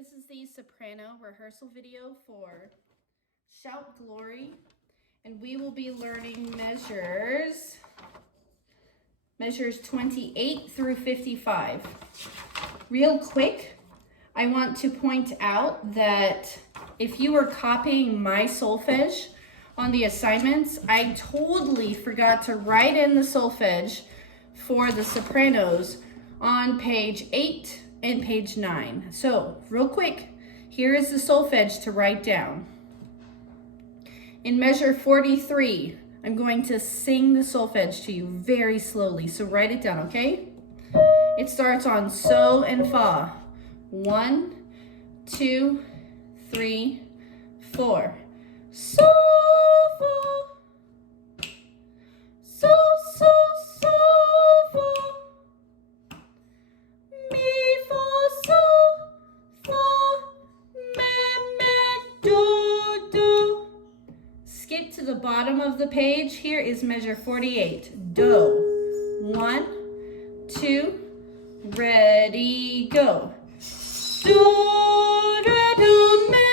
This is the soprano rehearsal video for Shout Glory, and we will be learning measures 28 through 55. Real quick, I want to point out that if you were copying my solfege on the assignments, I totally forgot to write in the solfege for the sopranos on page 8 and page 9. So real quick, here is the solfege to write down. In measure 43, I'm going to sing the solfege to you very slowly, so write it down, okay? It starts on so and fa. 1, 2, 3, 4. So, fa. So, so, so, fa. Mi, fa, so, fa. Me, do, do. Skip to the bottom of the page. Here is measure 48. Do. 1, 2, ready, go. Do, re, do, me.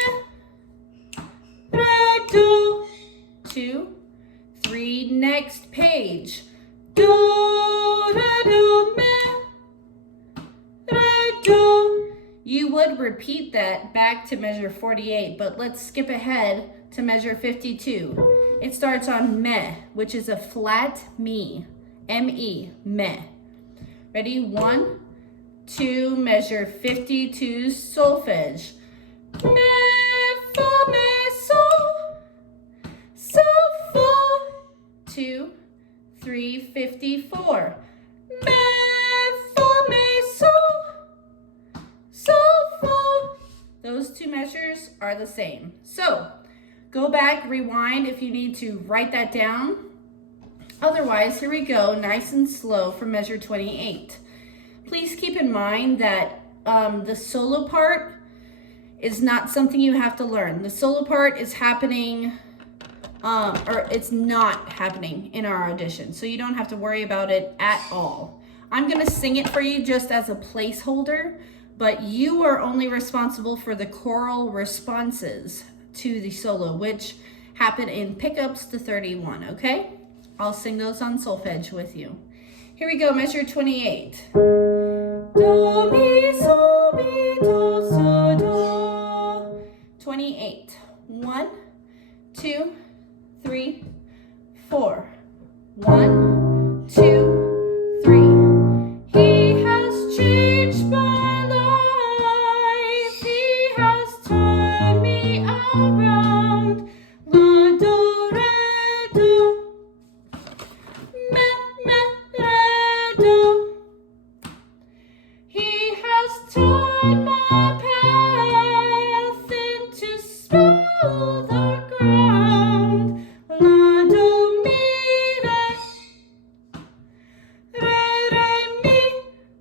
Re, do. 2, 3, next page. Do, re, do, me. Re, do. You would repeat that back to measure 48, but let's skip ahead to measure 52. It starts on me, which is a flat mi. M-E, me. Ready? 1, 2, measure 52, solfege. Me, fa, me, so. So, fa. 2, 3, 54. Me, fa, me, so. So, fa. Those two measures are the same. So, go back, rewind if you need to write that down. Otherwise, here we go, nice and slow for measure 28. Please keep in mind that the solo part is not something you have to learn. The solo part is happening, or it's not happening in our audition, so you don't have to worry about it at all. I'm gonna sing it for you just as a placeholder, but you are only responsible for the choral responses to the solo, which happen in pickups to 31, okay? I'll sing those on solfege with you. Here we go, measure 28. Do, mi, so, mi, do, so, do. 28. 1, 2, 3, 4. 1, 2, 3. He has changed my life. He has turned me around. La, do, re, do. Me, me, re, do. He has turned my path into smoother ground. La, do, mi, re, mi,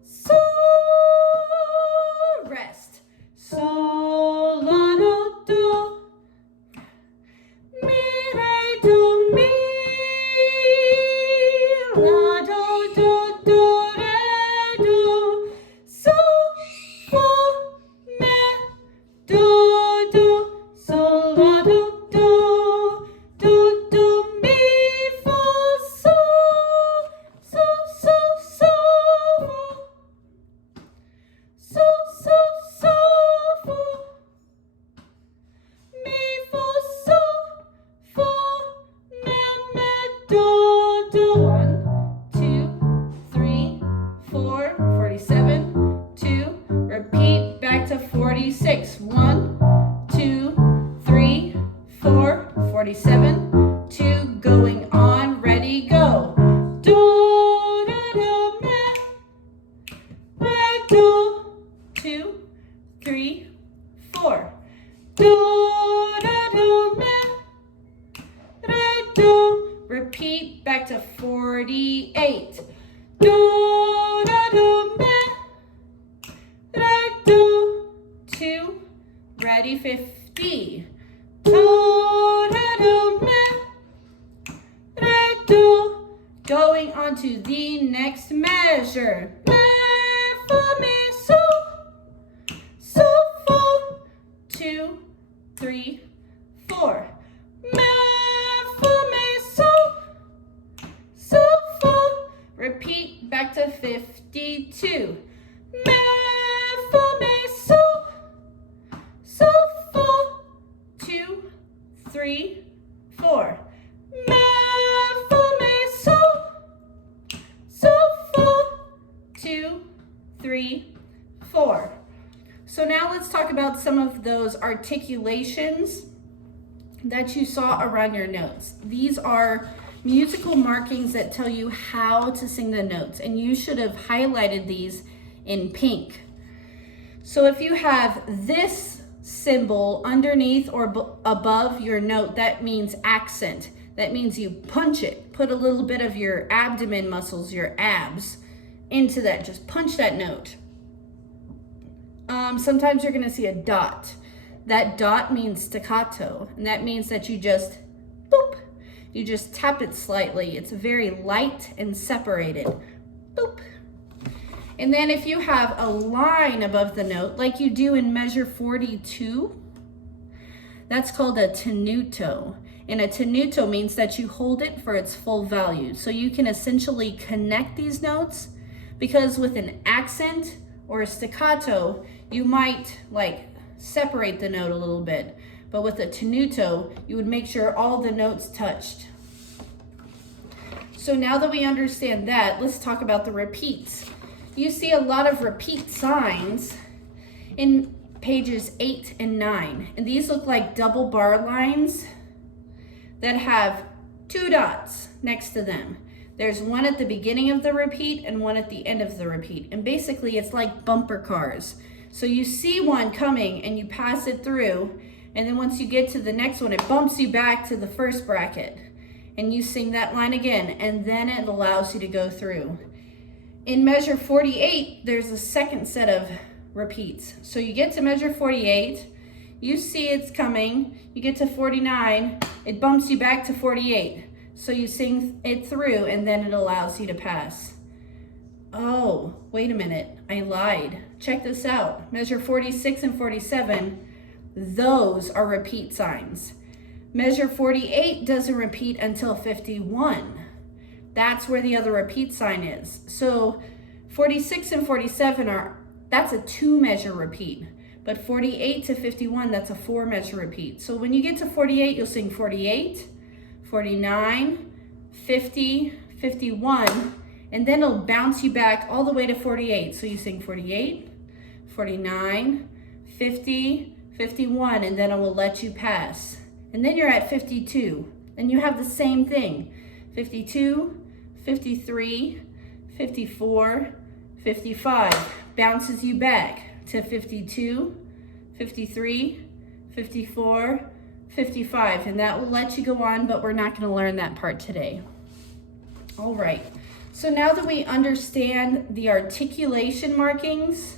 so. Rest. So, la, do, do. Mi, re, do, mi. La, do, do, do, re, do. So, fa, me, do, do. So, la, do, do. Do, do, mi, fa, so. So, so, so, fa. So, so, so, fa. Mi, fa, so. Fa, me, do, do. 1, 2, 3, 4, 47, 2. Repeat back to 46. 1, 2, 3, 4, 47, 2. Going on, ready, go. Do, re, do, me. Re, do. 2, 3, 4. Do, re, do, me. Re, do. Repeat back to 48. Do, re, do, me. Re, do. 2. Ready, 50. Do, re, do, me. Re, do. Going on to the next measure. Me, fa, me, so. So, fa. 3, 4. Me, fa, me, so, fa. Repeat back to 52. Me, fa, me, so, fa. 2, 3, 4. Me, fa, me, so, fa. 2, 3, 4. So now let's talk about some of those articulations that you saw around your notes. These are musical markings that tell you how to sing the notes, and you should have highlighted these in pink. So if you have this symbol underneath or above your note, that means accent. That means you punch it. Put a little bit of your abdomen muscles, your abs, into that. Just punch that note. Sometimes you're gonna see a dot. That dot means staccato, and that means that you just, boop, you just tap it slightly. It's very light and separated, boop. And then if you have a line above the note, like you do in measure 42, that's called a tenuto. And a tenuto means that you hold it for its full value. So you can essentially connect these notes, because with an accent or a staccato, you might like separate the note a little bit. But with a tenuto, you would make sure all the notes touched. So now that we understand that, let's talk about the repeats. You see a lot of repeat signs in pages 8 and 9. And these look like double bar lines that have 2 dots next to them. There's one at the beginning of the repeat and one at the end of the repeat. And basically it's like bumper cars. So you see one coming and you pass it through, and then once you get to the next one, it bumps you back to the first bracket. And you sing that line again, and then it allows you to go through. In measure 48, there's a second set of repeats. So you get to measure 48, you see it's coming, you get to 49, it bumps you back to 48. So you sing it through, and then it allows you to pass. Oh, wait a minute, I lied. Check this out. Measure 46 and 47, those are repeat signs. Measure 48 doesn't repeat until 51. That's where the other repeat sign is. So 46 and 47 that's a 2 measure repeat. But 48 to 51, that's a 4 measure repeat. So when you get to 48, you'll sing 48, 49, 50, 51, and then it'll bounce you back all the way to 48. So you sing 48, 49, 50, 51, and then it will let you pass. And then you're at 52, and you have the same thing. 52, 53, 54, 55, bounces you back to 52, 53, 54, 55, and that will let you go on, but we're not going to learn that part today. All right, so now that we understand the articulation markings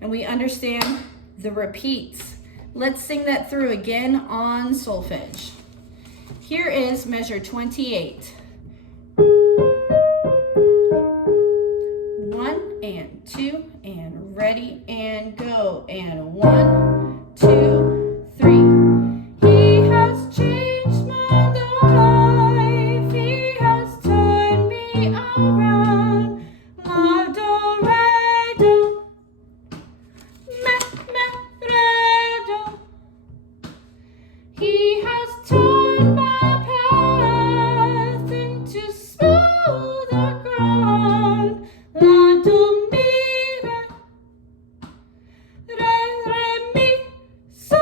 and we understand the repeats, let's sing that through again on solfege. Here is measure 28. 1 and 2 and ready and go, and 1, 2, 3. He has changed my life. He has turned me around. La do re do, me re do. He has turned my path into smoother ground. La do mi re mi so.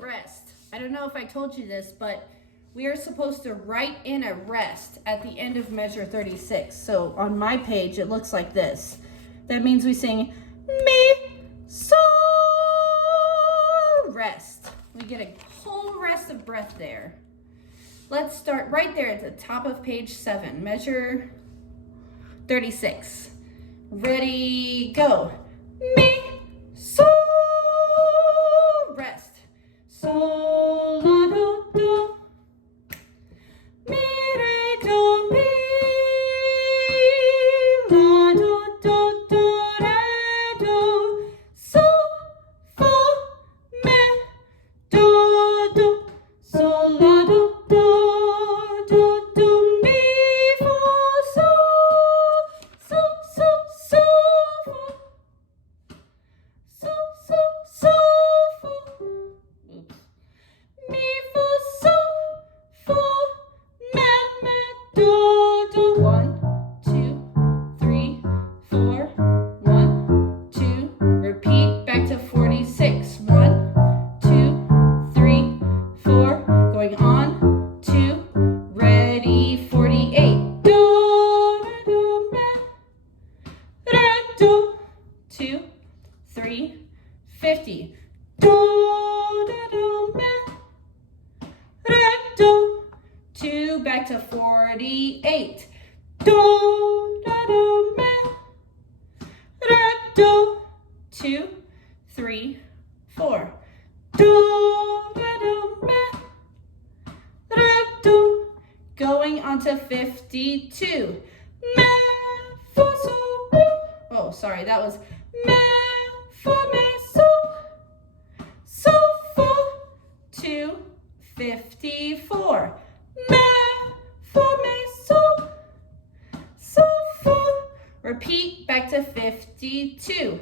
Rest. I don't know if I told you this, but we are supposed to write in a rest at the end of measure 36. So on my page, it looks like this. That means we sing mi so rest. We get a whole rest of breath there. Let's start right there at the top of page 7, measure 36. Ready, go. Mi, so, rest. So, la, do, do. Mi, re, do, mi. La, do, do, do, re, do. So, fa, me. 3, 50. Do, da, do, me, re, do. 2, back to 48. Do, da, do, me, re, do. 2, 3, 4. Do, da, do, me, re, do. Going on to 52. Me, fa, sol, re. Oh, sorry, that was me, fa, me, sol. Sol, fa. 2, 54. Me, fa, me, sol. Sol, fa. Repeat back to 52.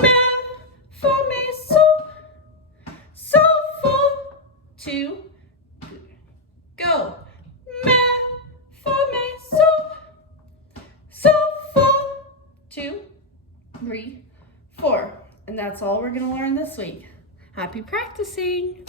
Me, fa, me, sol. Sol, fa. 2, go. Me, fa, me, sol. Sol, fa. 2, 3, 4. And that's all we're going to learn this week. Happy practicing!